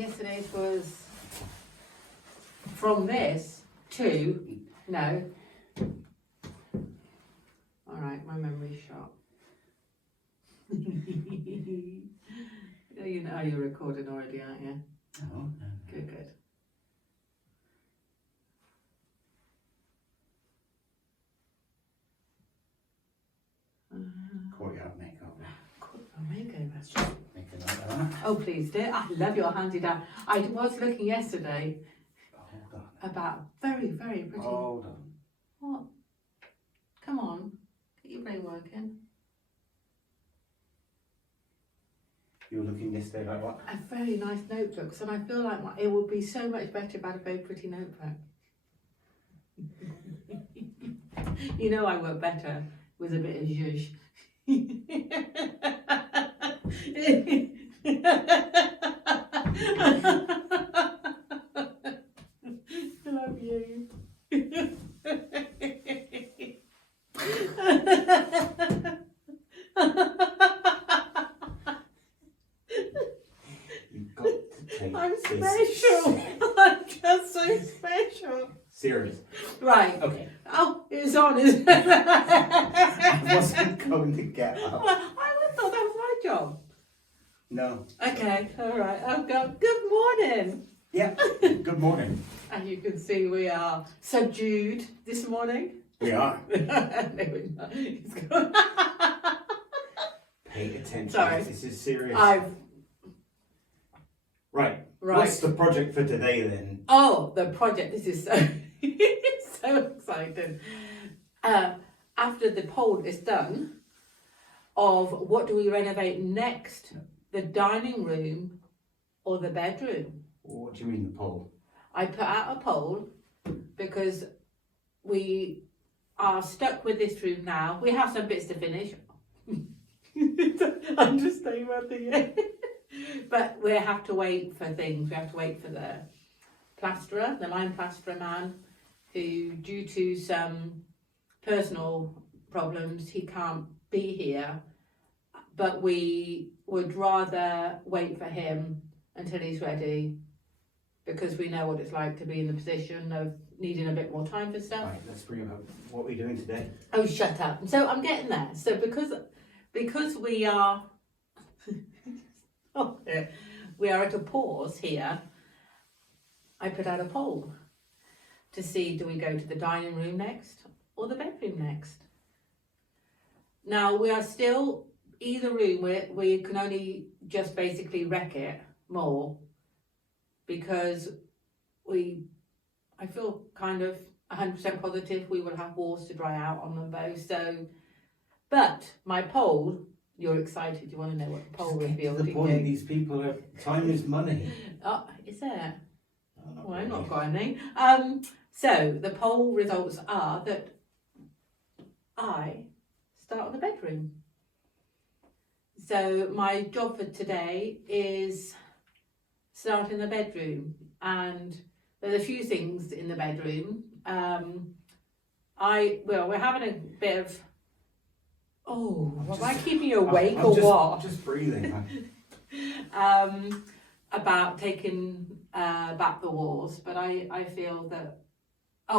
yesterday's was from this to, no. Alright, my memory's shot. You know you're recording already, aren't you? Oh, no. Good, good. Caught you out makeover. Makeover. Make a note of that. Oh, please do. I love your handy down. I was looking yesterday Hold on. about very, very pretty. Hold on. What? Come on. Get your brain working. You were looking yesterday like what? A very nice notebook, and I feel like it would be so much better about a very pretty notebook. You know I work better with a bit of zhuzh. I love you. You've got to take I'm this special. I'm just so special. serious. Right. Okay. Oh, it's on, isn't it? I wasn't going to get up. Well, I would thought that was my job. No. Okay, all right. I'll go. Good morning. Yeah. Good morning. And you can see we are subdued this morning. We are. No, we're not. It's good. Pay attention. Sorry. This is serious. Right. Right. What's the project for today then? Oh, the project. This is so so exciting. After the poll is done of what do we renovate next, the dining room or the bedroom? What do you mean the poll? I put out a poll because we are stuck with this room now. We have some bits to finish. Understatement the year. But we have to wait for things. We have to wait for the plasterer, the line plasterer man, who, due to some personal problems, he can't be here. But we would rather wait for him until he's ready, because we know what it's like to be in the position of needing a bit more time for stuff. Right, let's bring up what we're doing today. Oh, shut up. So I'm getting there. So because we are we are at a pause here, I put out a poll to see, do we go to the dining room next or the bedroom next? Now we are still either room where we can only just basically wreck it more, because I feel kind of 100% positive we will have walls to dry out on them both. So, but my poll, you're excited, you want to know what the poll revealed. The point, these people are, time is money. Oh, is there? Oh, Well, I'm really. not got any. So the poll results are that I start on the bedroom. So my job for today is start in the bedroom, and there's a few things in the bedroom. We're having a bit of, am I keeping you awake or what? Just breathing. About taking back the walls, but I feel that,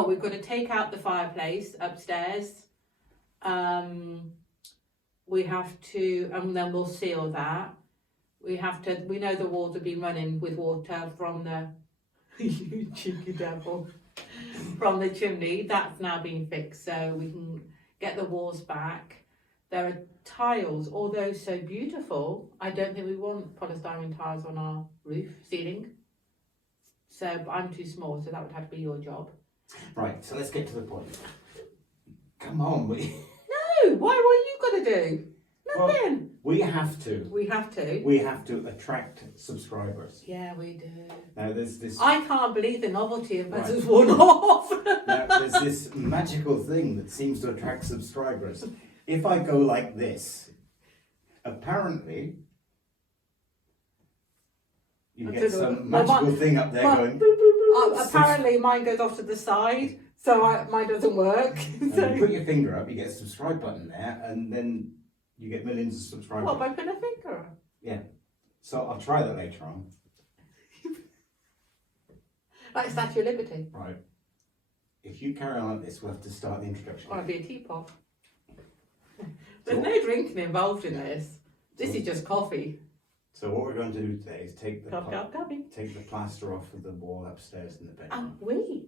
we've got to take out the fireplace upstairs. We have to, and then we'll seal that. We know the walls have been running with water from the, you cheeky devil, from the chimney. That's now been fixed, so we can get the walls back. There are tiles, although so beautiful, I don't think we want polystyrene tiles on our roof ceiling. So, but I'm too small, so that would have to be your job. Right, so let's get to the point. Come on, No, what are you going to do? Nothing. Well, we have to. We have to. We have to attract subscribers. Yeah, we do. Now there's this. I can't believe the novelty of us Right. has worn off. Now there's this magical thing that seems to attract subscribers. If I go like this, apparently you I get don't know. some magical thing up there going. Apparently mine goes off to the side, so mine doesn't work. And So, you put your finger up, you get a subscribe button there, and then you get millions of subscribers. what, by putting a finger? Yeah. So I'll try that later on. You Like Statue of Liberty. Right. If you carry on like this, we'll have to start the introduction. Or it'd be a teapot. There's no drinking involved in this. This is just coffee. So what we're going to do today is take the Coffee. take the plaster off of the wall upstairs in the bedroom. We?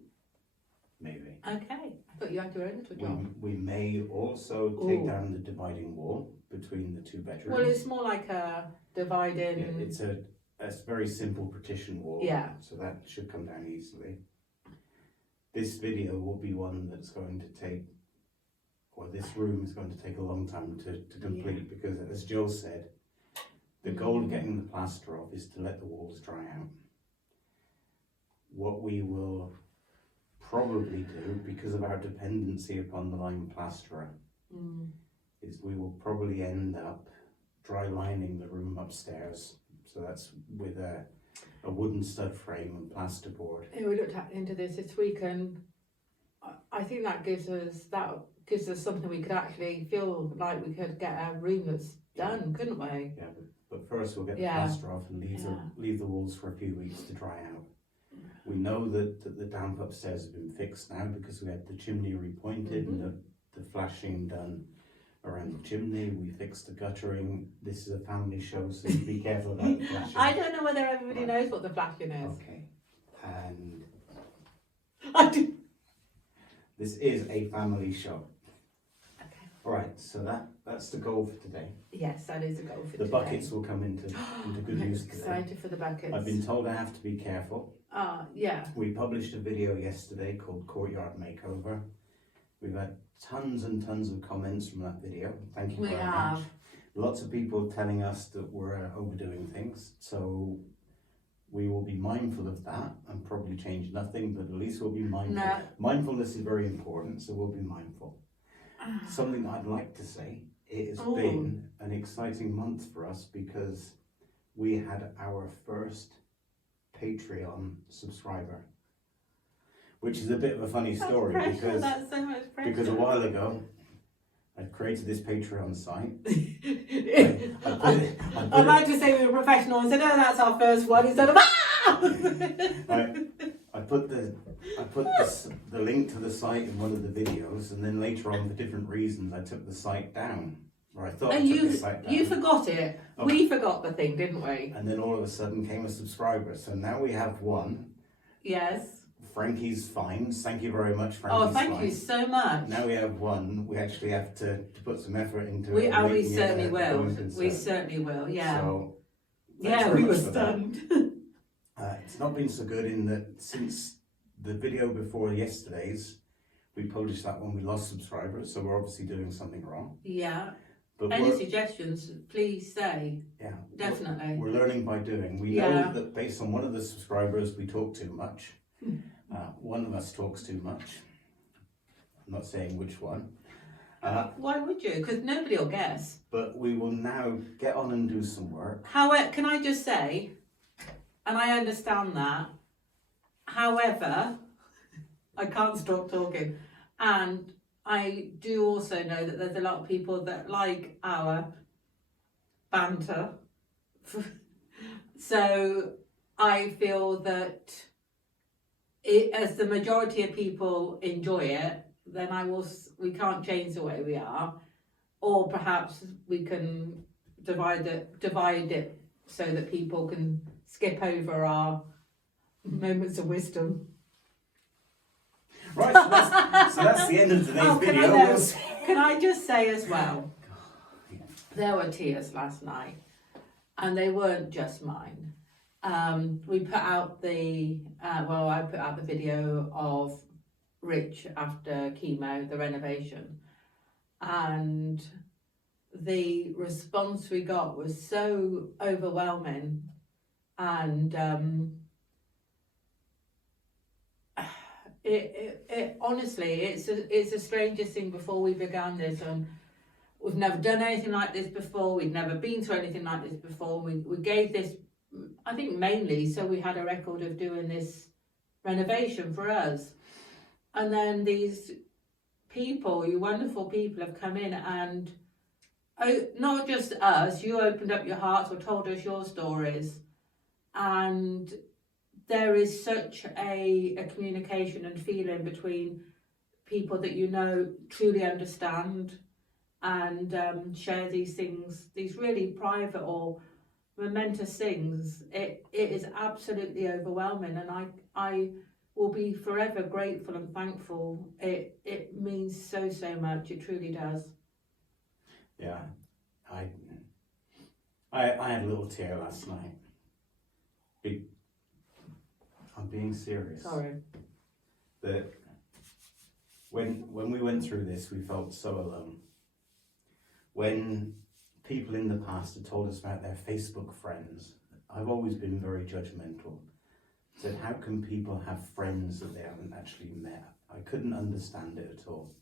Maybe. Okay. I thought you had your own little job. We may also take down the dividing wall between the two bedrooms. Well, it's more like a dividing. Yeah, it's a very simple partition wall. Yeah. So that should come down easily. This video will be one that's going to take, or this room is going to take a long time to complete because, as Jill said, the goal of getting the plaster off is to let the walls dry out. What we will probably do, because of our dependency upon the lime plasterer, is we will probably end up dry lining the room upstairs. So that's with a wooden stud frame and plasterboard. Yeah, we looked into this week, and I think that gives us something we could actually feel like we could get a room that's done, couldn't we? Yeah, but first we'll get the plaster off and leave the walls for a few weeks to dry out. We know that the damp upstairs has been fixed now because we had the chimney repointed and the flashing done around the chimney. We fixed the guttering. This is a family show, so be careful about the flashing. I don't know whether everybody knows what the flashing is. Okay, and I do. this is a family show. Okay. All right, so that's the goal for today. Yes, that is a goal for the today. buckets will come into good use today. Excited for the buckets. I've been told I have to be careful. Yeah. We published a video yesterday called Courtyard Makeover. We've had tons and tons of comments from that video. Thank you very much. Lots of people telling us that we're overdoing things. So we will be mindful of that and probably change nothing, but at least we'll be mindful. No. Mindfulness is very important, so we'll be mindful. Something I'd like to say, it has been an exciting month for us because we had our first Patreon subscriber, which is a bit of a funny story because that's so much pressure. Because a while ago I created this Patreon site. I'd like to say we were professional and said, "Oh, that's our first one," instead of I put the link to the site in one of the videos, and then later on, for different reasons, I took the site down. Or I thought I took the site down. You forgot it. Oh. We forgot the thing, didn't we? And then all of a sudden came a subscriber. So now we have one. Yes. Frankie's Finds. Thank you very much, Frankie's Finds. Oh, thank you so much. Now we have one. We actually have to put some effort into it. We certainly will. We certainly will, yeah. So, we were stunned. It's not been so good in that since the video before yesterday's, we published that one, we lost subscribers, so we're obviously doing something wrong. Yeah. But any suggestions, please say. Yeah. Definitely. We're learning by doing. We know that based on one of the subscribers, we talk too much. One of us talks too much. I'm not saying which one. Why would you? Because nobody will guess. But we will now get on and do some work. However, can I just say, and I understand that, however, I can't stop talking, and I do also know that there's a lot of people that like our banter. So I feel that as the majority of people enjoy it, then we can't change the way we are, or perhaps we can divide it so that people can skip over our moments of wisdom. Right, so that's the end of today's video. Can I just say as well, there were tears last night, and they weren't just mine. We put out I put out the video of Rich after chemo, the renovation, and the response we got was so overwhelming, and it honestly, it's the strangest thing. Before we began this, and we've never done anything like this before. We've never been through anything like this before. We gave this, I think, mainly so we had a record of doing this renovation for us. And then these people, you wonderful people, have come in and not just us, you opened up your hearts or told us your stories, and there is such a communication and feeling between people that you know truly understand and share these things, these really private or momentous things. It is absolutely overwhelming, and I will be forever grateful and thankful. It means so much. It truly does. Yeah, I had a little tear last night. I'm being serious. Sorry. That when we went through this, we felt so alone. When people in the past had told us about their Facebook friends, I've always been very judgmental. Said, how can people have friends that they haven't actually met? I couldn't understand it at all.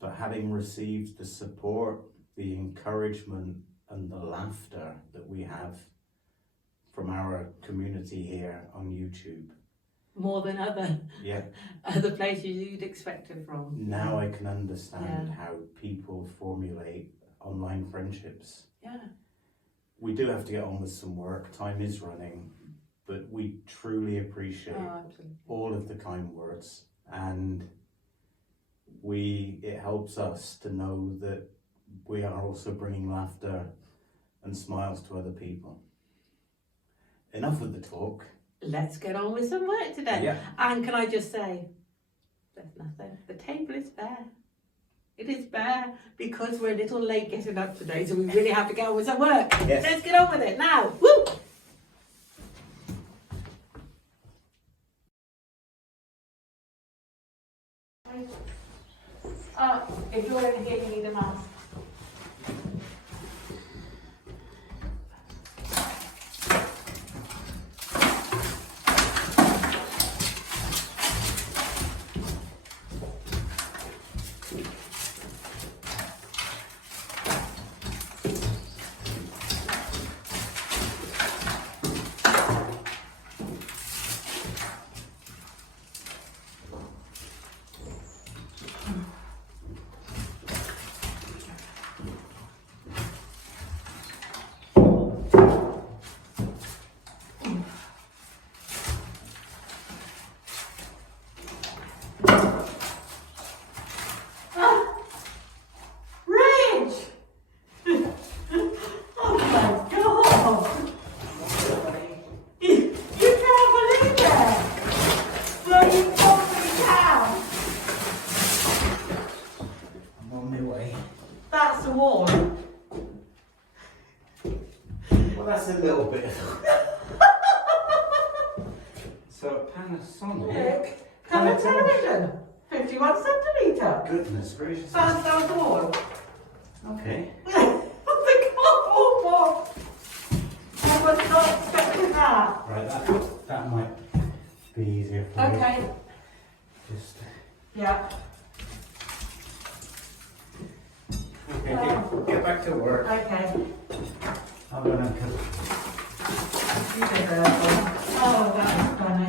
But having received the support, the encouragement, and the laughter that we have from our community here on YouTube. More than other places you'd expect it from. Now I can understand how people formulate online friendships. Yeah. We do have to get on with some work. Time is running, but we truly appreciate all of the kind words, and it helps us to know that we are also bringing laughter and smiles to other people. Enough of the talk. Let's get on with some work today. Yeah. And can I just say, there's nothing. The table is bare. It is bare because we're a little late getting up today, so we really have to get on with some work. Yes. Let's get on with it now. Woo! If you're in here, you need a mask. That's a little bit. So Panasonic. Color television, 51 centimetre. Goodness gracious. That's our wall. Okay. The cardboard box. I was not expecting that. Right, that might be easier for you. Okay. Just. Yeah. Okay, get back to work. Okay. I'm gonna Oh, that's funny.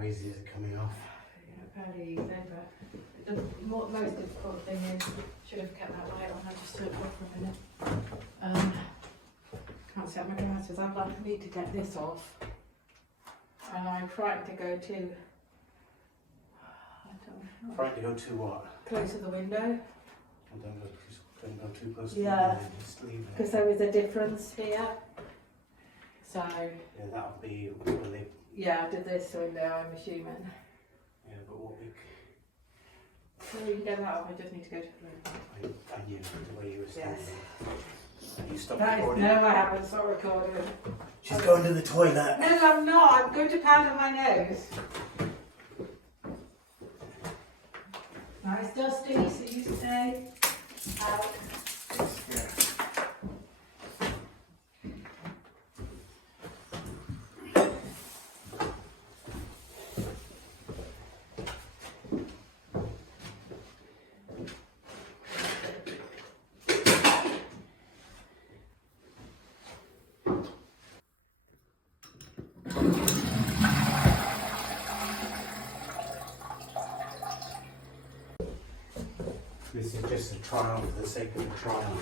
crazy is it coming off? Yeah, fairly easy, but the most difficult thing is, should have kept that light on, I just took it off for a minute. Can't set my glasses, I'd like me to get this off. And I'm frightened to go too, Frightened to go too what? close to the window. Don't go too close to the Yeah, window, just leave it. because there is a difference here. So, Yeah, that'll be when they... yeah, I did this window, I'm assuming. Yeah, but what we... So you can get that off, I just need to go to the window. I knew the way you were standing. Yes. And you stopped That is, recording. no, I haven't stopped recording. She's going to the toilet. No, I'm not. I'm going to powder my nose. Nice dusty, so you stay out. This is just a trial for the sake of the trial.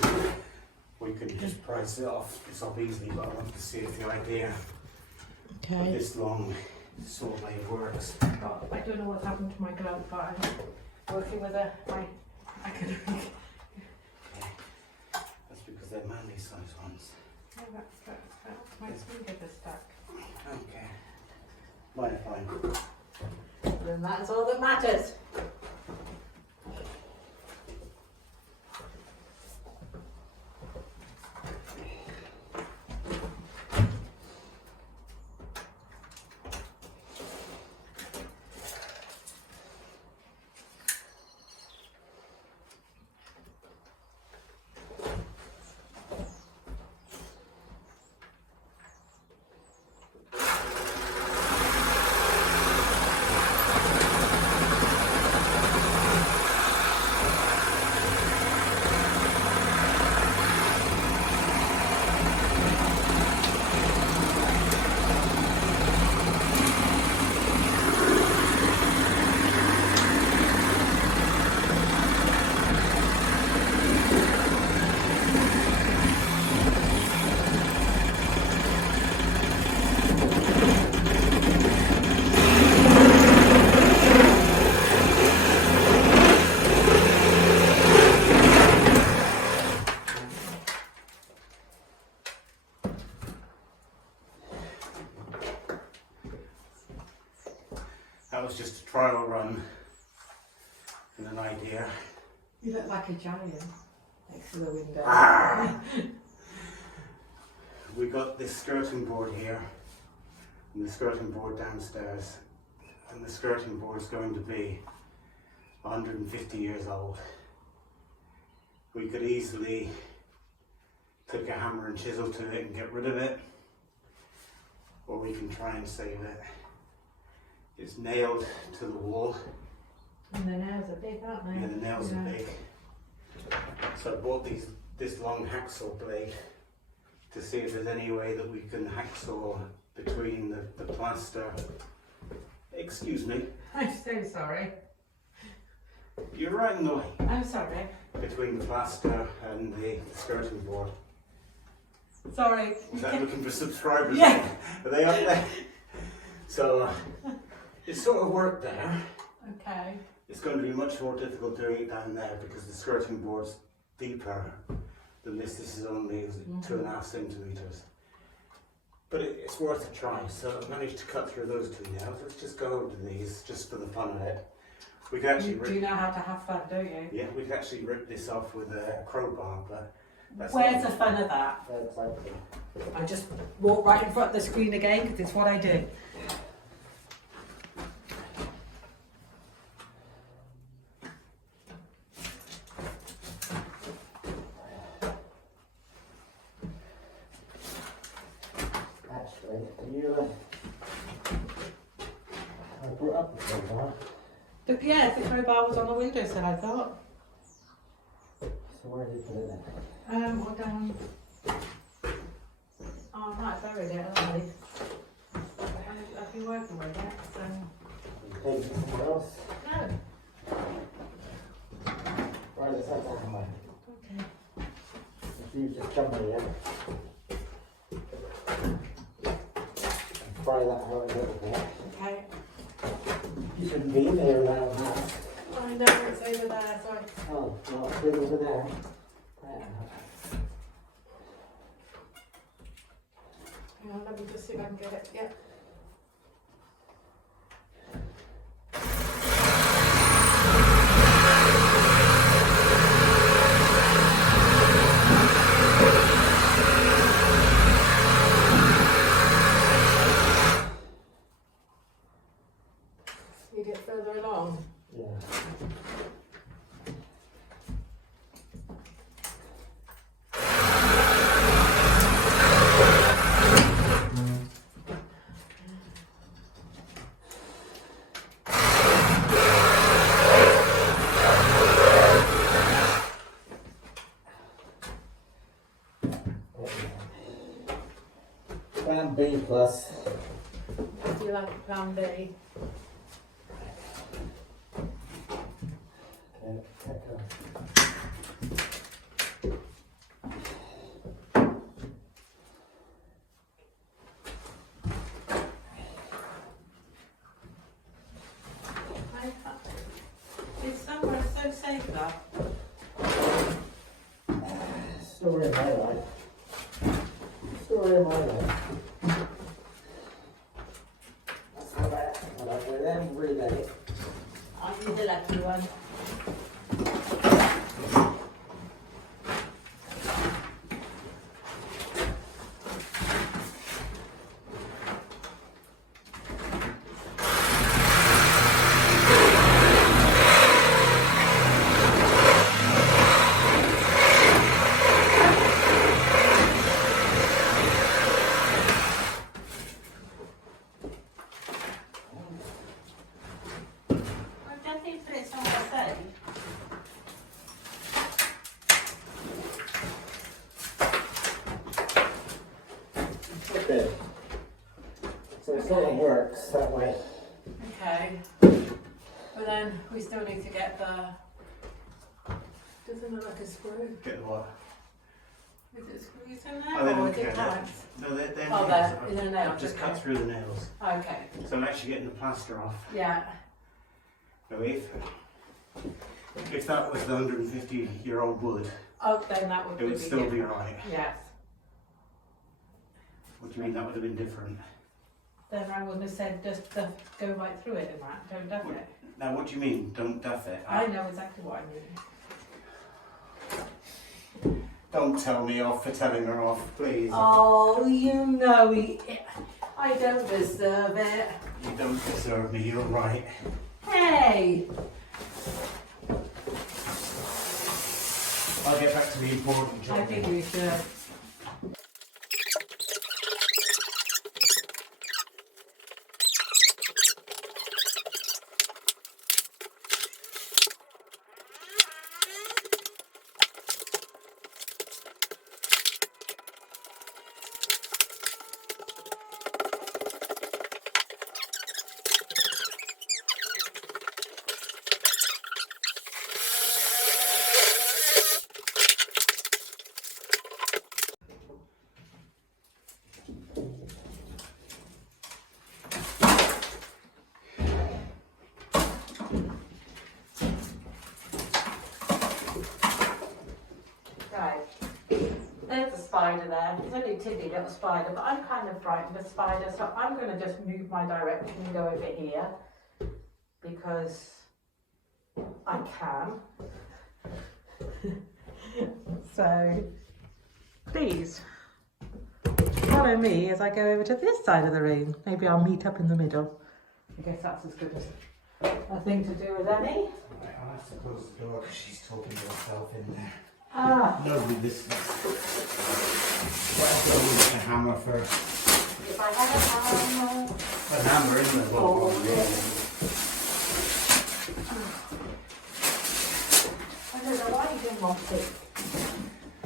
We could just price it off easily, but I want to see if the idea of this long saw blade works. God, I don't know what's happened to my glove, but I'm working with I can. That's because they're manly size ones. No, that's. My finger is stuck. Okay. Fine. Then that's all that matters. That was just a trial run and an idea. You look like a giant next to the window. We got this skirting board here and the skirting board downstairs, and the skirting board is going to be 150 years old. We could easily take a hammer and chisel to it and get rid of it, or we can try and save it. It's nailed to the wall. And the nails are big, aren't they? Yeah, the nails are big. So I bought this long hacksaw blade to see if there's any way that we can hacksaw between the plaster. Excuse me. I'm so sorry. You're right in the way. I'm sorry. Between the plaster and the skirting board. Sorry. Is that looking for subscribers? Yeah. Are they up there? So it sort of worked there. Okay. It's going to be much more difficult doing it down there because the skirting board's deeper than this. This is only 2.5 centimetres. But it's worth a try. So I've managed to cut through those two nails. Let's just go over to these just for the fun of it. We could actually You do know how to have fun, don't you? yeah, we could actually rip this off with a crowbar, but that's Where's the fun of that? I just walk right in front of the screen again because it's what I do. Actually, I brought up the crowbar. But yeah, the crowbar was on the windowsill, I thought. So where did you put it then? Or down. Oh, I might have buried it, haven't I? I've been working with it, so. take it somewhere else. No. Right, let's have that hammer. Okay. Let's use this chimney, yeah? And fry that out a little bit. Okay. You shouldn't be in there now. I know it's over there, sorry. Oh, no, it's good over there. Hang on, let me just see if I can get it. Yeah. You get further along. Yeah. Plan B plus. Do you like plan B? Okay, that goes. It's somewhere so safe though. Story of my life. Story of my life. That's what I do every day. I'm the lucky one. Okay. So it sort of works that way. Okay. But then we still need to get the. Doesn't look like a screw. Get the what? Is it screws in Oh, there they or don't is it care. tags? No, they're Oh, nails. there. Is there a nail? I've just Okay. cut through the nails. Okay. So I'm actually getting the plaster off. Yeah. Now if that was the 150-year-old wood, Oh, then that would it would still be different. right. Yes. What do you mean that would have been different? Then I wouldn't have said just go right through it and that. Don't duff it. Now what do you mean, don't duff it? I know exactly what I mean. Don't tell me off for telling her off, please. Oh, you know, I don't deserve it. You don't deserve me, you're right. Hey! I'll get back to the important job. I think we should. Right. There's a spider there. It's only a tiddly little spider, but I'm kind of frightened of spiders, so I'm going to just move my direction and go over here because I can. So, please follow me as I go over to this side of the room. Maybe I'll meet up in the middle. I guess that's as good as a thing to do as any. Right, I'll have to close the door because she's talking to herself in there. Ah, Nobody listens. Well, I'll go with the hammer first. if I had a hammer. The hammer isn't a lot wrong, really. I don't know why you didn't want it.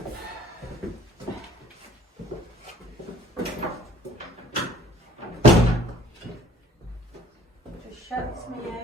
Just shut Thanks, Mia.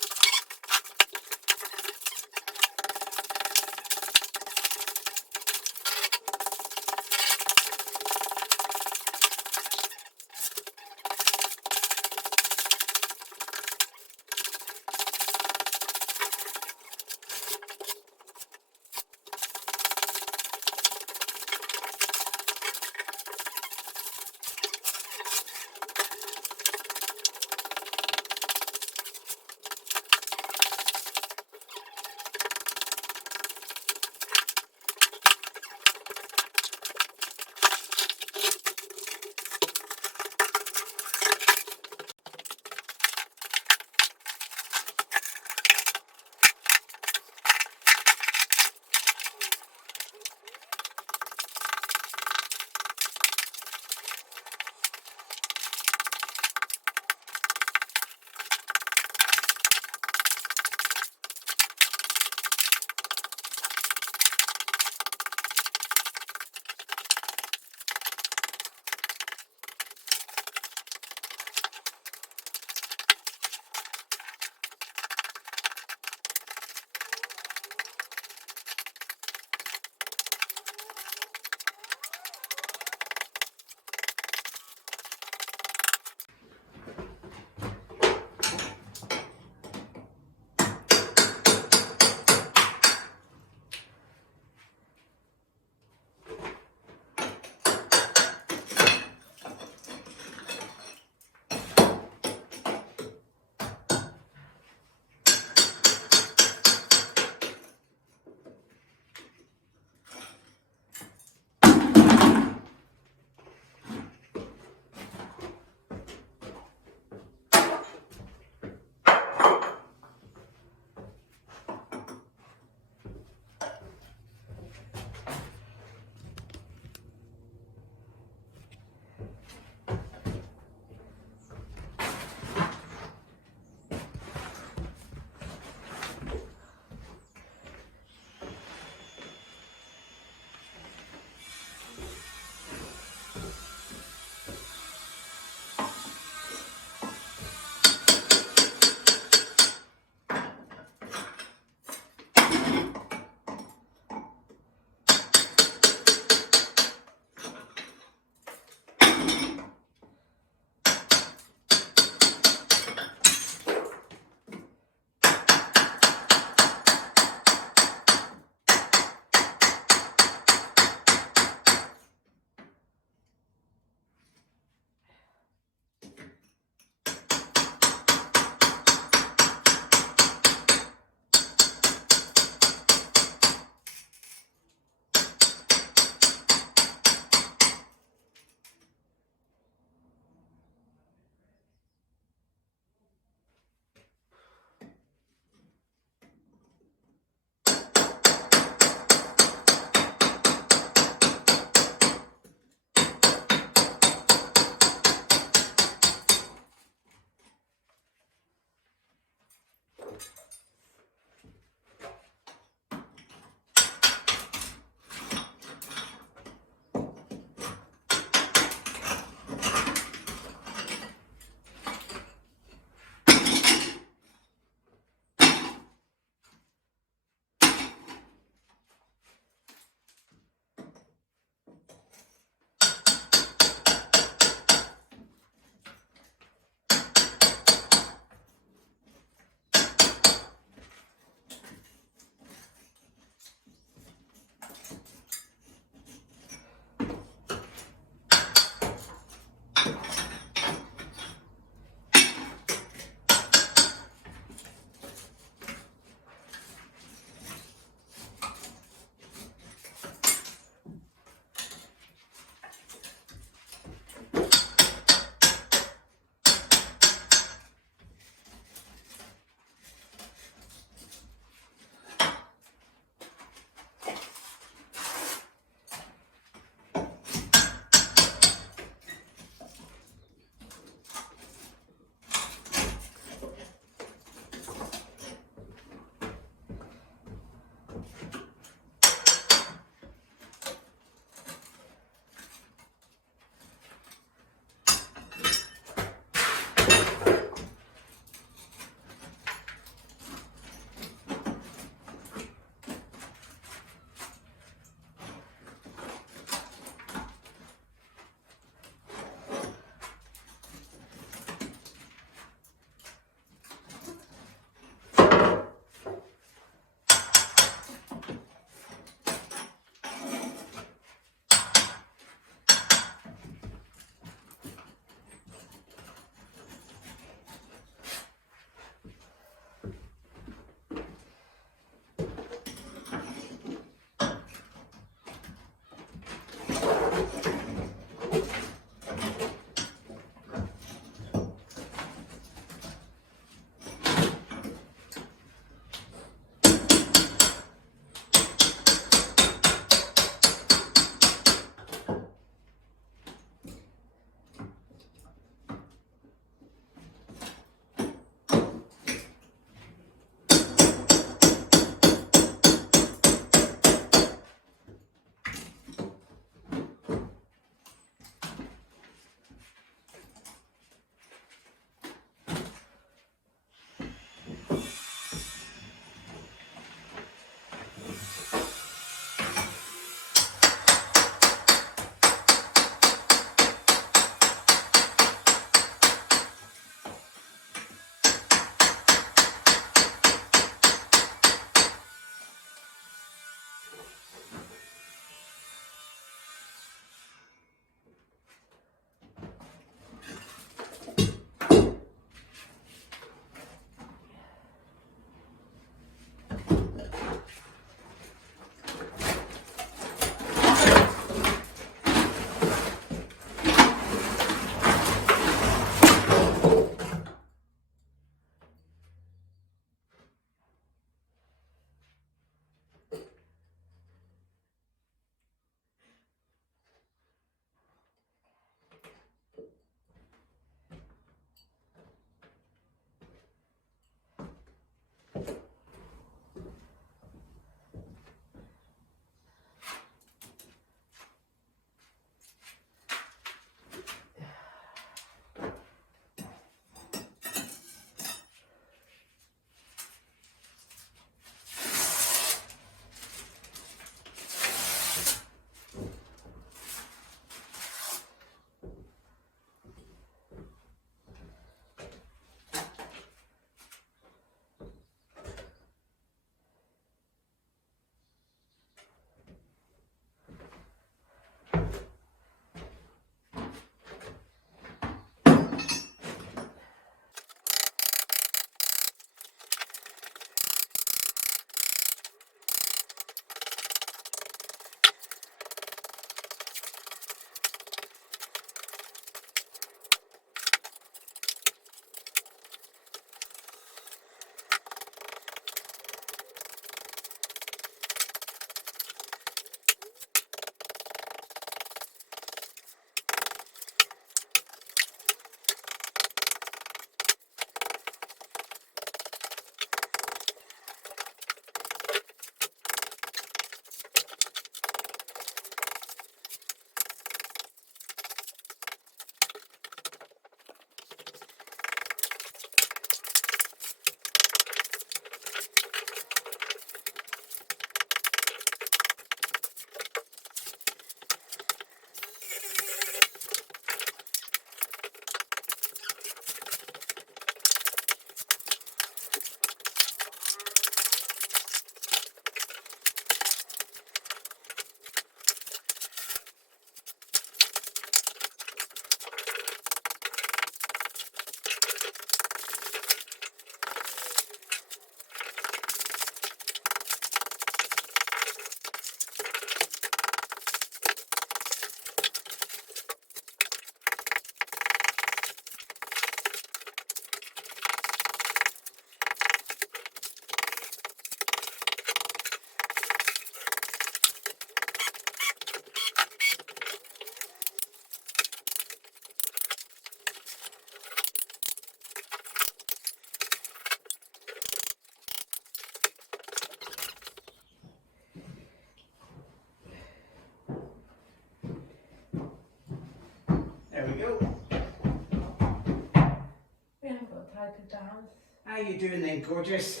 down. How you doing then, gorgeous?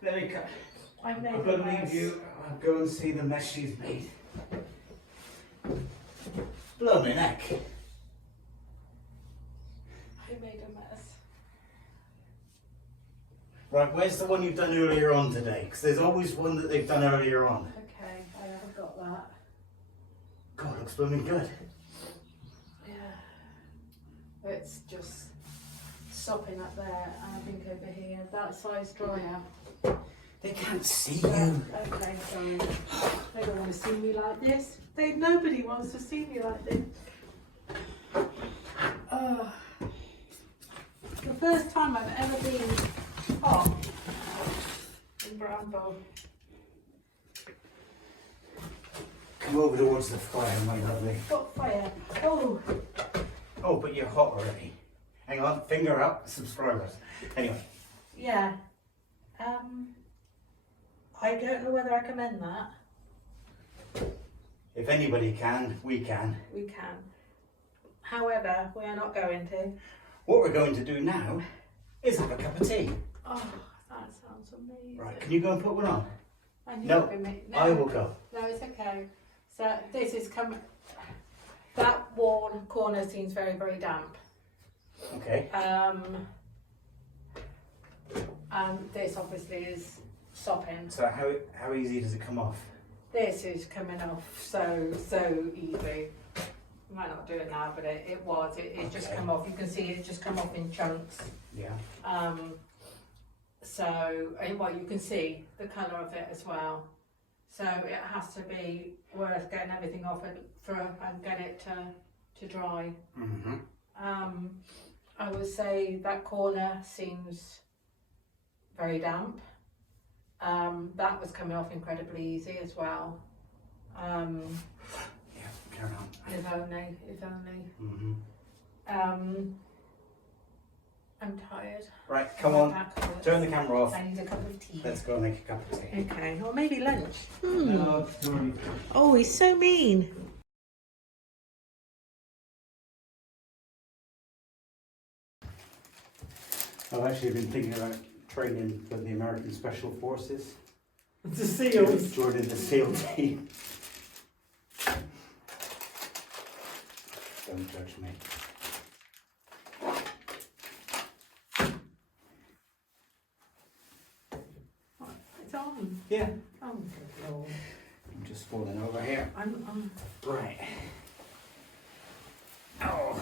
There we go. I made I've got to leave you. I'll go and see the mess she's made. Blow my neck. I made a mess. Right, where's the one you've done earlier on today? Because there's always one that they've done earlier on. Okay, I haven't got that. God, looks blooming good. Yeah. It's just sopping up there, and I think over here, that side's drier. They can't see you. Okay, sorry. They don't want to see me like this. Nobody wants to see me like this. The first time I've ever been hot in Bramble. Come over towards the fire, my lovely. Got fire. Oh. Oh, but you're hot already. Hang on, finger up, subscribers. Anyway. Yeah. I don't know whether I commend that. If anybody can, we can. We can. However, we are not going to. What we're going to do now is have a cup of tea. Oh, that sounds amazing. Right, can you go and put one on? And No, you'll be no, I will go. No, it's okay. So this is coming. That wall corner seems very, very damp. Okay. This obviously is sopping. So how easy does it come off? This is coming off so easy. Might not do it now, but it was. It's just come off. You can see it's just come off in chunks. Yeah. Well, you can see the colour of it as well. So it has to be worth getting everything off it and get it to dry. Mm-hmm. I would say that corner seems very damp. That was coming off incredibly easy as well. Yeah, carry on. If only. Mm-hmm. I'm tired. Right, come on. Turn the camera off. I need a cup of tea. Let's go and make a cup of tea. Okay, or maybe lunch. No, sorry. Oh, he's so mean. I've actually been thinking about training for the American Special Forces. The seals. Joining the SEAL team. Don't judge me. It's on. Yeah. Oh, good Lord. I'm just falling over here. I'm Right. Oh.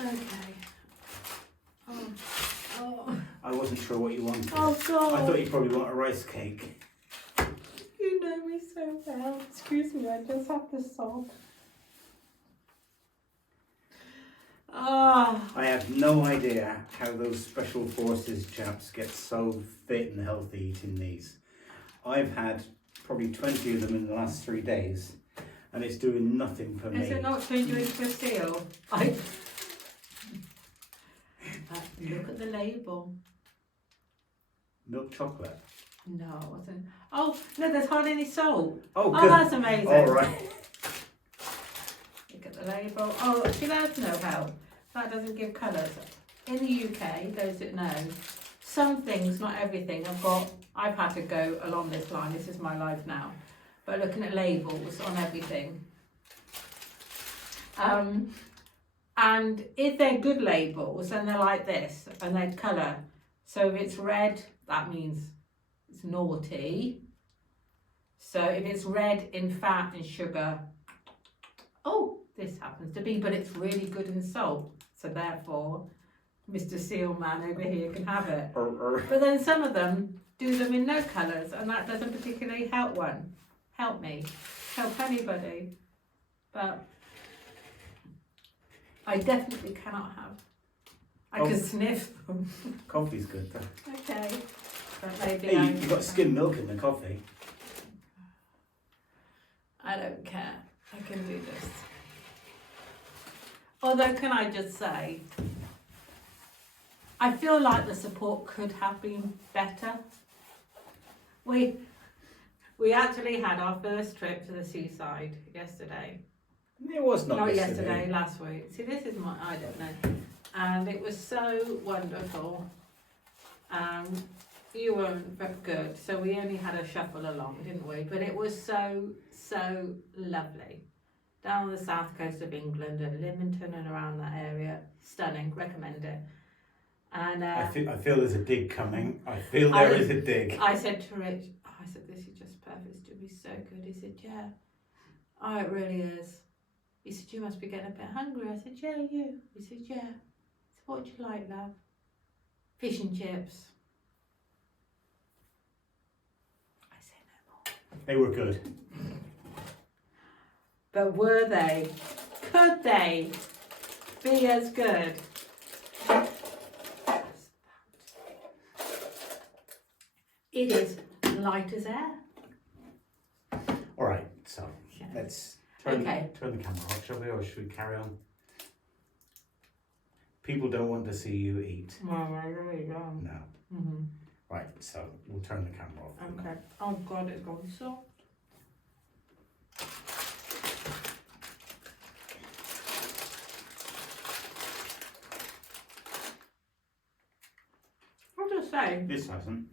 okay. Oh. I wasn't sure what you wanted. Oh, God. I thought you probably want a rice cake. You know me so well. Excuse me, I just have to sob. Ah. I have no idea how those special forces chaps get so fit and healthy eating these. I've had probably 20 of them in the last 3 days, and it's doing nothing for me. Is it not turned you into a seal? Look at the label. Milk chocolate. No, it wasn't. Oh, no, there's hardly any salt. Oh, Oh, good. that's amazing. All right. Look at the label. Oh, actually, that's no help. That doesn't give colours. In the UK, those that know, some things, not everything, I've had to go along this line. This is my life now. But looking at labels on everything. And if they're good labels, then they're like this, and they're colour. So if it's red, that means it's naughty. So if it's red in fat and sugar, oh, this happens to be, but it's really good in salt. So therefore, Mr. Sealman over here can have it. But then some of them do them in no colours, and that doesn't particularly help me, help anybody. But I definitely cannot have. I can sniff them. Coffee's good though. Okay. But maybe Hey, you've got skim milk in the coffee. I don't care. I can do this. Although, can I just say, I feel like the support could have been better. We actually had our first trip to the seaside yesterday. It was not yesterday, last week. See, this is I don't know. and it was so wonderful. You weren't very good, so we only had a shuffle along, didn't we? But it was so lovely. Down on the south coast of England and Lymington and around that area. Stunning, recommend it. And I feel there's a dig coming. I feel there is a dig. I said to Rich, I said, this is just perfect, it's going to be so good. He said, yeah. Oh, it really is. He said, you must be getting a bit hungry. I said, yeah, you. He said, yeah. I said, what would you like, love? Fish and chips. I say no more. They were good. But were they? Could they be as good? It is light as air. All right, so let's turn the camera off, shall we, or should we carry on? People don't want to see you eat. Well, there you go. No. Mm-hmm. Right, so we'll turn the camera off. Okay. Oh God, it's gone soft. I'll just say. This hasn't.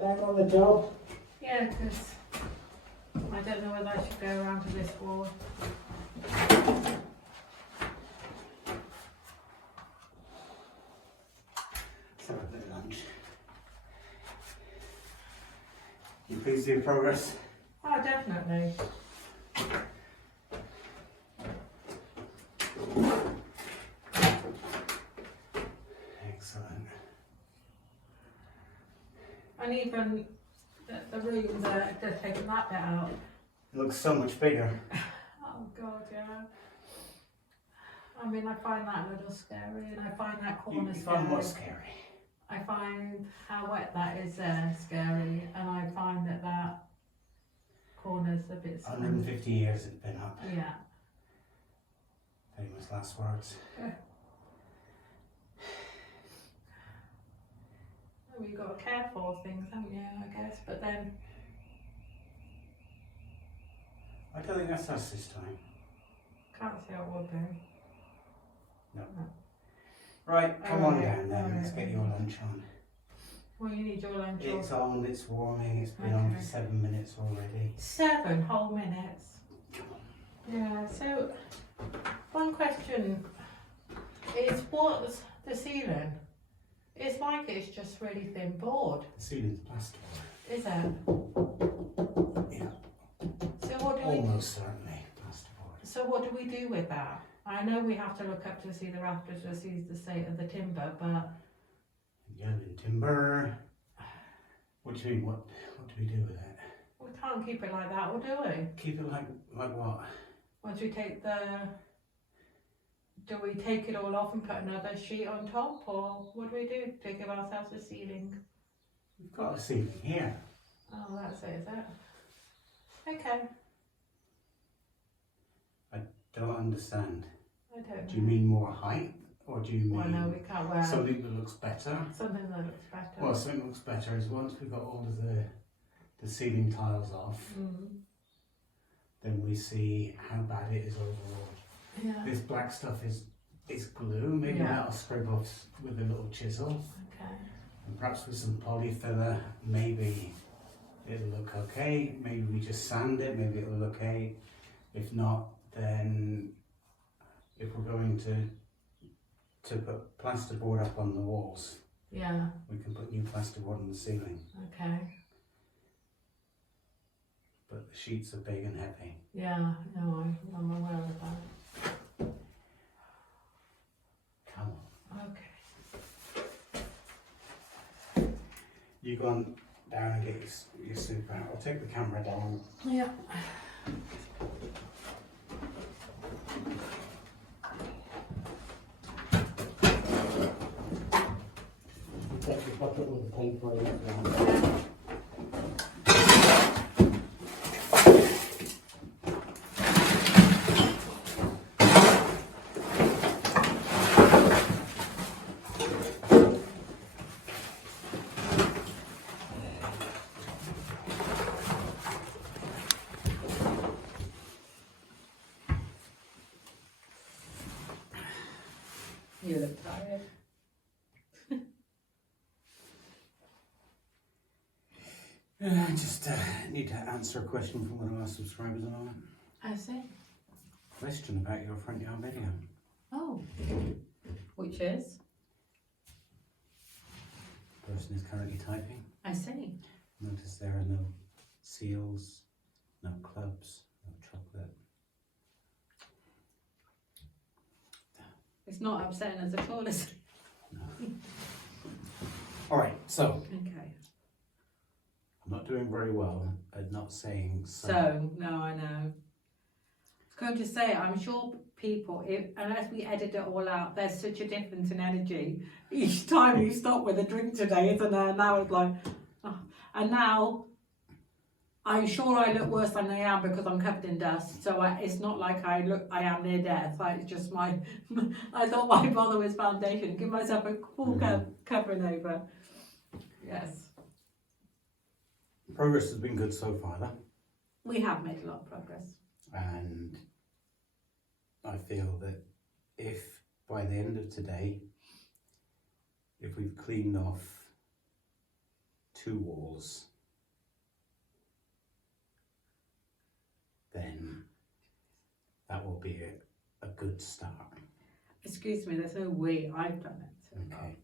down on the top. Yeah, because I don't know whether I should go around to this wall. So a bit of lunch. You pleased with your progress? Oh, definitely. Excellent. And even the room there, they've taken that bit out. It looks so much bigger. Oh God, yeah. I mean, I find that a little scary, and I find that corner You scary. find what scary? I find how wet that is there scary, and I find that corner's a bit scary. 150 years it's been up. Yeah. Famous last words. Well, you've got to care for things, haven't you, I guess, but then... I don't think that's us this time. Can't see how it would be. No. Right, come on Alright, down then, let's get your lunch on. Well, you need your lunch. It's on, it's warming, it's been on for Okay. 7 minutes already. 7 whole minutes. Yeah, so one question is, what's the ceiling? It's like it's just really thin board, The ceiling's plaster. is it? Yeah, So what do we? almost certainly plasterboard. So what do we do with that? I know we have to look up to see the rafters to see the state of the timber, but Yellow timber. What do you mean? What do we do with it? we can't keep it like that, or do we? Keep it like what? Once we take do we take it all off and put another sheet on top, or what do we do to give ourselves a ceiling? We've got a ceiling here. Oh, that's it, is it? Okay, Don't understand. I don't know. Do you mean more height, or do you Well, mean no, we can't wear something that looks better? something that looks better. Well, something that looks better is once we've got all of the ceiling tiles off, then we see how bad it is overall. Yeah. This black stuff is glue. Maybe Yeah. that'll scrape off with a little chisel, Okay. and perhaps with some polyfiller, maybe it'll look okay. Maybe we just sand it. Maybe it'll look okay. If not, then if we're going to put plasterboard up on the walls, Yeah. we can put new plasterboard on the ceiling. Okay. But the sheets are big and heavy. Yeah. No, I'm aware of that. Come on. Okay. You go on down and get your soup out. I'll take the camera down. Yeah. Get the bucket with the paper in it. You look tired. I just need to answer a question from one of our subscribers on our I see. question about your front yard video. Oh. Which is? The person is currently typing. I see. Notice there are no seals, no clubs, no chocolate. It's not upsetting us at all, is it? No. Alright, so Okay. I'm not doing very well at not saying So, no, I know. I was going to say, I'm sure people, unless we edit it all out, there's such a difference in energy each time you stop with a drink today, isn't there? Now it's like, oh. And now I'm sure I look worse than I am because I'm covered in dust. So it's not like I am near death. Like, it's just I thought, why bother with foundation? Give myself a full covering over. Yes. progress has been good so far, though. We have made a lot of progress. And I feel that if by the end of today, if we've cleaned off 2 walls, then that will be a good start. Excuse me, there's no way I've done it. Okay.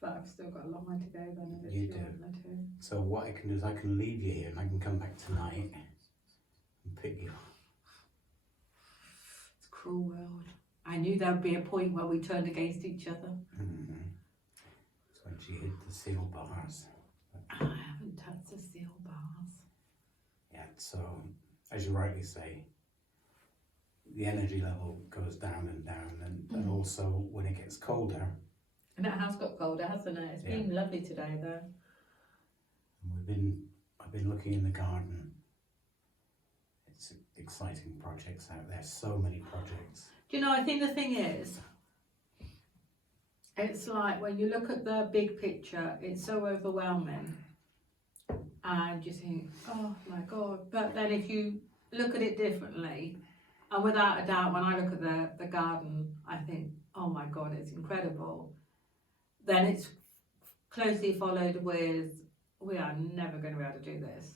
But I've still got a long way to go then. If You it's do. your one or two. So what I can do is I can leave you here and I can come back tonight and pick you up. It's a cruel world. I knew there would be a point where we turned against each other. Mm-hmm. It's when she hit the seal bars. I haven't touched the steel bars. Yeah, so as you rightly say, the energy level goes down and down, and also when it gets colder. And it has got colder, hasn't it? It's been lovely today though. I've been looking in the garden. It's exciting projects out there, so many projects. Do you know, I think the thing is, it's like when you look at the big picture, it's so overwhelming. And you think, oh my God. But then if you look at it differently, and without a doubt, when I look at the garden, I think, oh my God, it's incredible. Then it's closely followed with, we are never going to be able to do this.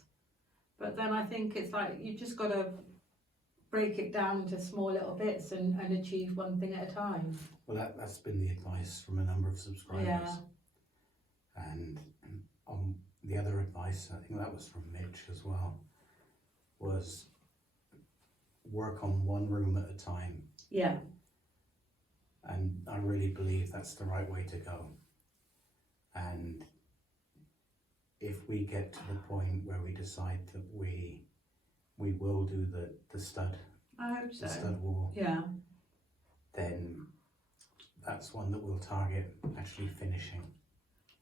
But then I think it's like, you just got to break it down into small little bits and achieve one thing at a time. Well, that's been the advice from a number of subscribers. Yeah. And on the other advice, I think that was from Mitch as well, was work on one room at a time. Yeah. And I really believe that's the right way to go. And if we get to the point where we decide that we will do the stud, I hope so. the stud wall, Yeah. then that's one that we'll target actually finishing.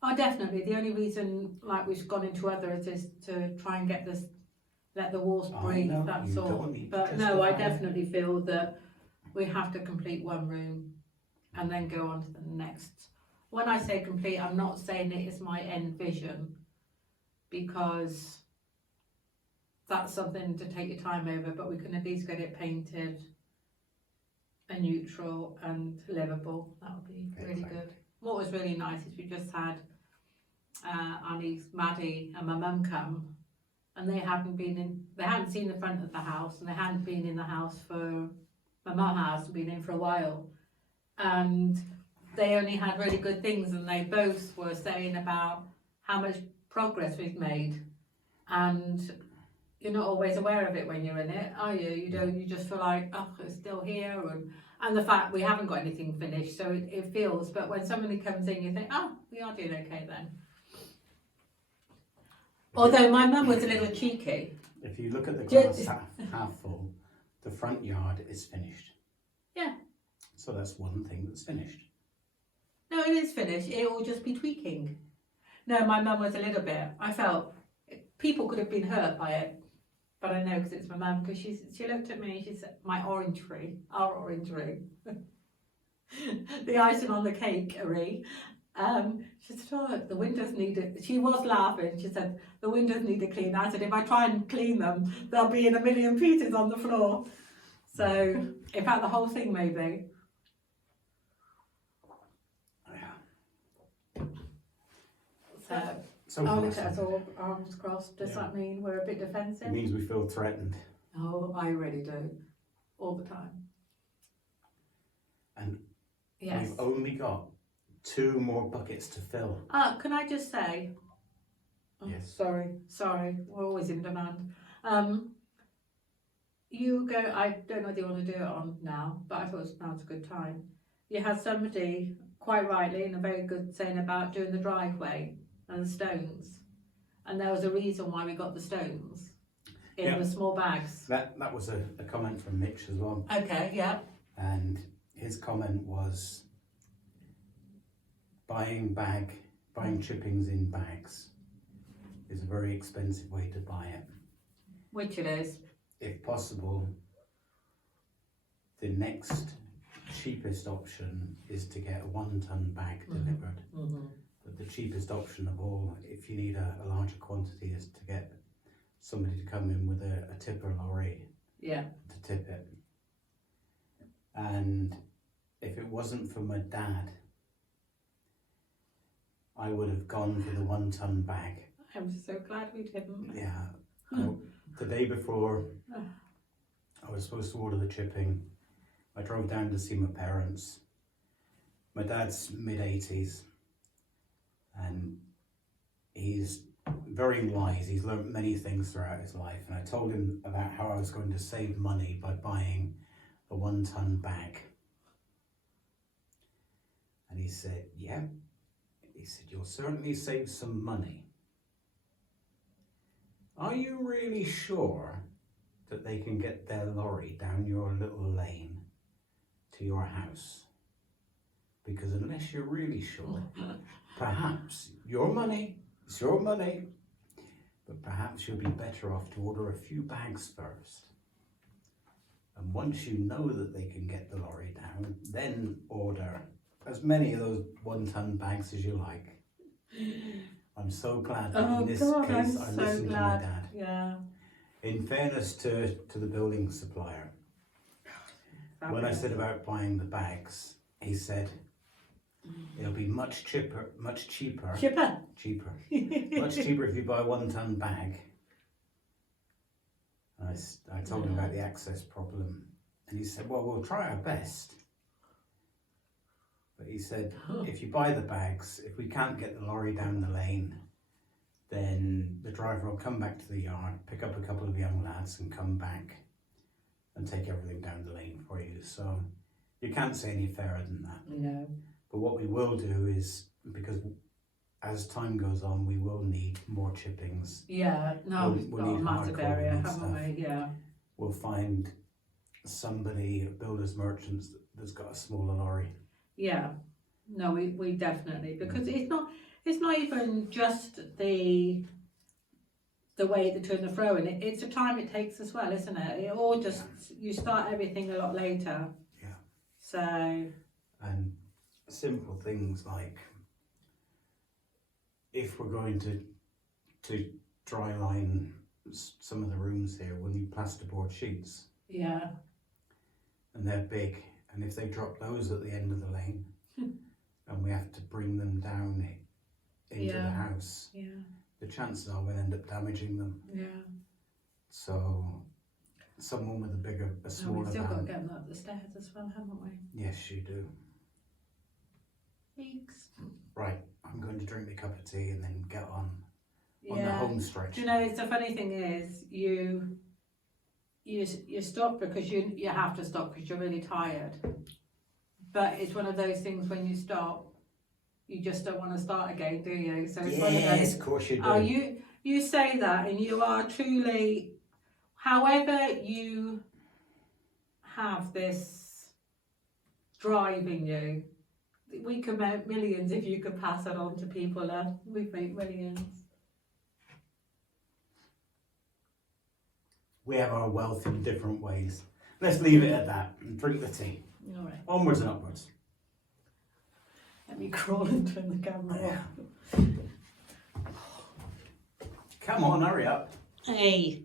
Oh, definitely. The only reason, like, we've gone into others is to try and get this, let the walls breathe, no, that's you all. don't need to But no, I justify it. definitely feel that we have to complete one room and then go on to the next. When I say complete, I'm not saying it is my end vision, because that's something to take your time over, but we can at least get it painted and neutral and livable. That would be really Exactly. good. What was really nice is we just had our niece Maddie and my mum come, and they hadn't seen the front of the house, and they hadn't been in the house my mum has been in for a while, and they only had really good things, and they both were saying about how much progress we've made, and you're not always aware of it when you're in it, are you? You just feel like, oh, it's still here, and the fact we haven't got anything finished, so it feels, but when somebody comes in, you think, oh, we are doing okay then. Although my mum was a little cheeky. If you look at the glass half full, the front yard is finished. Yeah. So that's one thing that's finished. No, it is finished, it will just be tweaking. No, my mum was a little bit, I felt, people could have been hurt by it, but I know because it's my mum, because she looked at me, she said, our orange tree, the icing on the cake, she said, oh, the windows need it. She was laughing, she said, the windows need a clean. I said, if I try and clean them, they'll be in a million pieces on the floor. So, in fact, the whole thing maybe. So far, look at us all, arms crossed. Does that mean we're a bit defensive? It means we feel threatened. Oh, I really do. All the time. And yes. We've only got 2 more buckets to fill. Can I just say? Oh, yes. Sorry. We're always in demand. You go. I don't know whether you want to do it on now, but I thought now's a good time. You had somebody quite rightly and a very good saying about doing the driveway and the stones, and there was a reason why we got the stones in the small bags. That was a comment from Mitch as well. Okay, yeah. And his comment was buying chippings in bags is a very expensive way to buy it. Which it is. If possible, the next cheapest option is to get a 1-ton bag delivered. Mm-hmm. But the cheapest option of all, if you need a larger quantity, is to get somebody to come in with a tipper lorry to tip it. And if it wasn't for my dad, I would have gone for the 1-ton bag I'm so glad we didn't. Yeah. The day before I was supposed to order the chipping, I drove down to see my parents. My dad's mid-80s and he's very wise. He's learned many things throughout his life, and I told him about how I was going to save money by buying a 1-ton bag. And he said, yeah. He said, you'll certainly save some money. Are you really sure that they can get their lorry down your little lane to your house? Because unless you're really sure, perhaps your money, it's your money, but perhaps you'll be better off to order a few bags first. And once you know that they can get the lorry down, then order as many of those 1-ton bags as you like. I'm so glad that in this case I listened to my dad. Yeah. In fairness to the building supplier, when I said about buying the bags, he said, it'll be much cheaper much cheaper if you buy a 1-ton bag. I told him about the access problem, and he said, well, we'll try our best. But he said, if you buy the bags, if we can't get the lorry down the lane, then the driver will come back to the yard, pick up a couple of young lads and come back and take everything down the lane for you. So you can't say any fairer than that. No. But what we will do is, because as time goes on, we will need more chippings. Yeah, no, we've we'll got a need massive hardcore area, and haven't stuff. we? Yeah. We'll find somebody, builders merchants, that's got a smaller lorry. Yeah. No, we definitely, because it's not even just the way the to and the fro, and it's the time it takes as well, isn't it? It all just, you start everything a lot later. Yeah. So. And simple things like, if we're going to dry line some of the rooms here, we'll need plasterboard sheets. Yeah. And they're big, and if they drop those at the end of the lane, and we have to bring them down into the house, the chances are we'll end up damaging them. Yeah. So someone with a smaller We've still got to van. get them up the stairs as well, haven't we? Yes, you do. Thanks. Right, I'm going to drink my cup of tea and then get on the home stretch. Do you know, it's the funny thing is, you stop because you have to stop because you're really tired. But it's one of those things, when you stop, you just don't want to start again, do you? So it's one of those. Yes, of course you do. Oh, you say that, and you are truly, however you have this drive in you, we could make millions if you could pass it on to people. We'd make millions. We have our wealth in different ways. Let's leave it at that and drink the tea. All right. Onwards and upwards. Let me crawl and turn the camera off. Come on, hurry up. Hey.